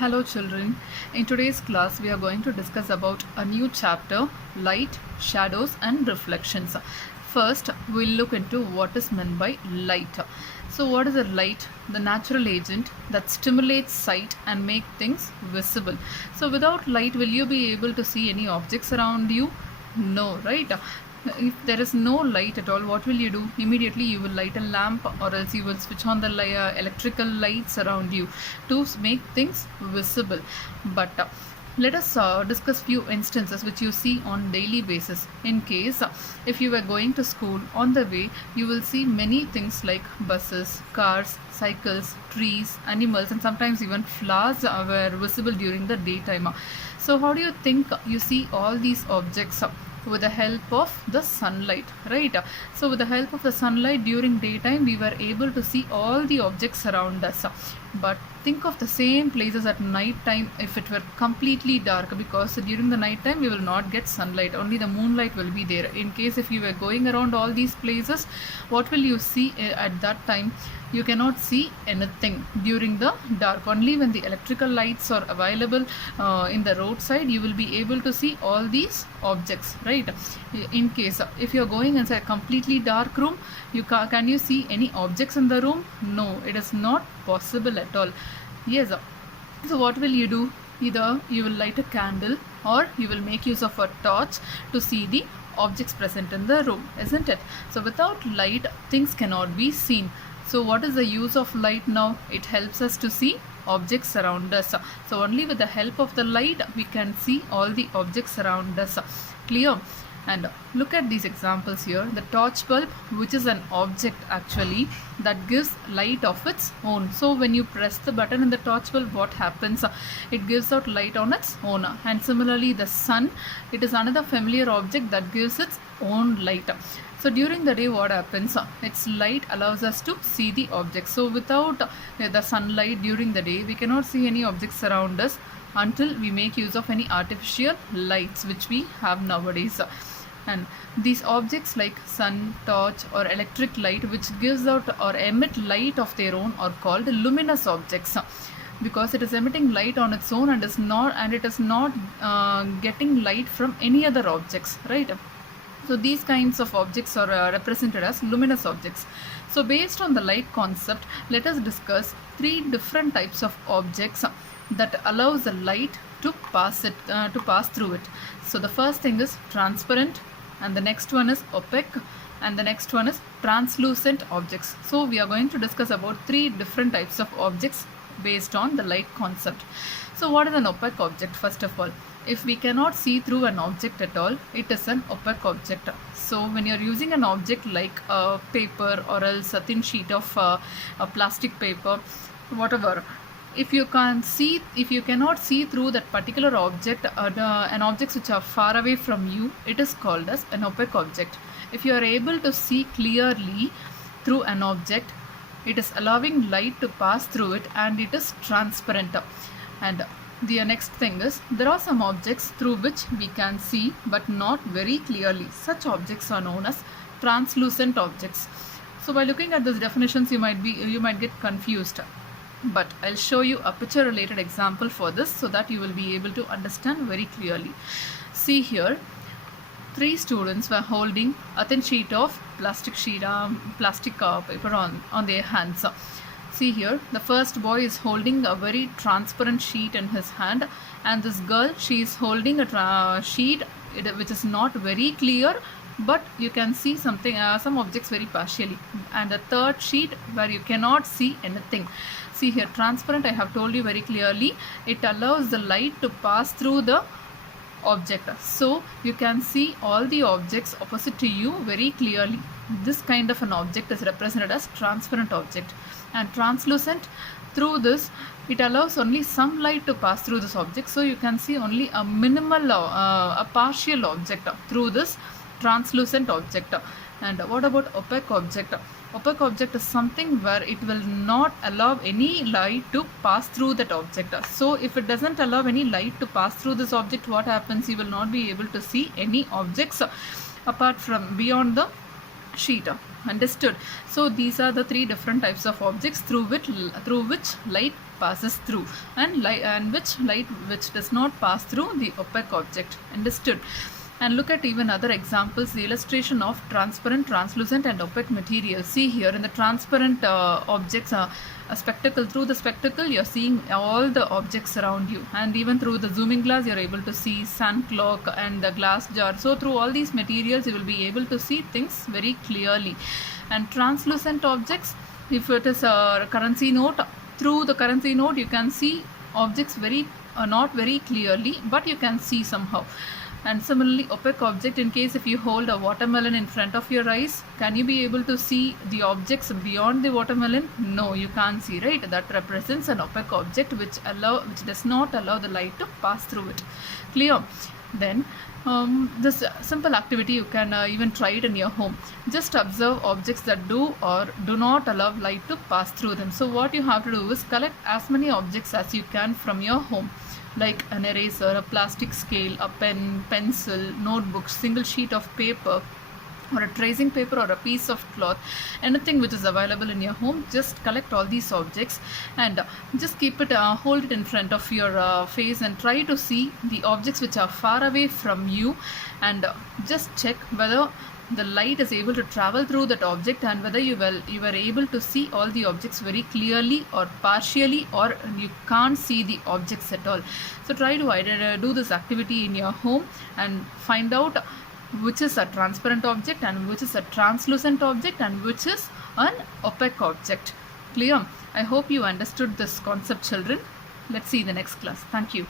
Hello children, in today's class we are going to discuss about a new chapter, light, shadows and reflections. First we'll look into what is meant by light. So what is a light? The natural agent that stimulates sight and make things visible. So without light, will you be able to see any objects around you? No, right? If there is no light at all, what will you do? Immediately you will light a lamp, or else you will switch on the electrical lights around you to make things visible. But let us discuss few instances which you see on daily basis. In case if you were going to school, on the way you will see many things like buses, cars, cycles, trees, animals, and sometimes even flowers were visible during the daytime. So how do you think you see all these objects? With the help of the sunlight, right? So with the help of the sunlight during daytime, we were able to see all the objects around us. But think of the same places at night time if it were completely dark, because during the night time we will not get sunlight, only the moonlight will be there. In case if you were going around all these places, what will you see at that time? You cannot see anything during the dark. Only when the electrical lights are available in the roadside, you will be able to see all these objects, right? In case if you are going inside a completely dark room, can you see any objects in the room? No, it is not possible at all. Yes, so what will you do? Either you will light a candle or you will make use of a torch to see the objects present in the room, isn't it? So without light, things cannot be seen. So what is the use of light now? It helps us to see objects around us. So only with the help of the light we can see all the objects around us. Clear? And look at these examples here. The torch bulb, which is an object actually that gives light of its own. So when you press the button in the torch bulb, what happens? It gives out light on its own. And similarly the sun, it is another familiar object that gives its own light. So during the day, what happens? Its light allows us to see the objects. So without the sunlight during the day, we cannot see any objects around us until we make use of any artificial lights which we have nowadays. And these objects like sun, torch or electric light which gives out or emit light of their own are called luminous objects, because it is emitting light on its own and it is not getting light from any other objects, right? So these kinds of objects are represented as luminous objects. So based on the light concept, let us discuss three different types of objects that allows the light to pass through it. So the first thing is transparent, and the next one is opaque, and the next one is translucent objects. So we are going to discuss about three different types of objects based on the light concept. So what is an opaque object? First of all, if we cannot see through an object at all, it is an opaque object. So when you are using an object like a paper or else a thin sheet of a plastic paper, whatever, if you cannot see through that particular object, an objects which are far away from you, it is called as an opaque object. If you are able to see clearly through an object, it is allowing light to pass through it and it is transparent. And the next thing is, there are some objects through which we can see but not very clearly. Such objects are known as translucent objects. So by looking at these definitions, you might get confused, but I'll show you a picture related example for this so that you will be able to understand very clearly. See here, three students were holding a thin sheet of plastic paper on their hands. See here, the first boy is holding a very transparent sheet in his hand, and this girl, she is holding a sheet which is not very clear, but you can see something, some objects very partially, and the third sheet where you cannot see anything. See here, transparent, I have told you very clearly, it allows the light to pass through the object, so you can see all the objects opposite to you very clearly. This kind of an object is represented as transparent object. And translucent, through this, it allows only some light to pass through this object, so you can see only a minimal, a partial object through this translucent object. And what about opaque object? Opaque object is something where it will not allow any light to pass through that object. So if it doesn't allow any light to pass through this object, what happens? You will not be able to see any objects apart from beyond the sheet. Understood? So these are the three different types of objects through which light passes through, and which light which does not pass through the opaque object. Understood? And look at even other examples, the illustration of transparent, translucent and opaque materials. See here in the transparent objects, a spectacle, through the spectacle you're seeing all the objects around you, and even through the zooming glass you're able to see sun clock and the glass jar. So through all these materials you will be able to see things very clearly. And translucent objects, if it is a currency note, through the currency note you can see objects very not very clearly, but you can see somehow. And similarly, opaque object, in case if you hold a watermelon in front of your eyes, can you be able to see the objects beyond the watermelon? No, you can't see, right? That represents an opaque object which does not allow the light to pass through it. Clear? Then this simple activity you can even try it in your home. Just observe objects that do or do not allow light to pass through them. So what you have to do is collect as many objects as you can from your home, like an eraser, a plastic scale, a pen, pencil, notebook, single sheet of paper, or a tracing paper, or a piece of cloth, anything which is available in your home. Just collect all these objects and just keep it, hold it in front of your face, and try to see the objects which are far away from you, and just check whether the light is able to travel through that object, and whether you were able to see all the objects very clearly or partially, or you can't see the objects at all. So try to do this activity in your home and find out which is a transparent object and which is a translucent object and which is an opaque object. Clear? I hope you understood this concept, children. Let's see the next class. Thank you.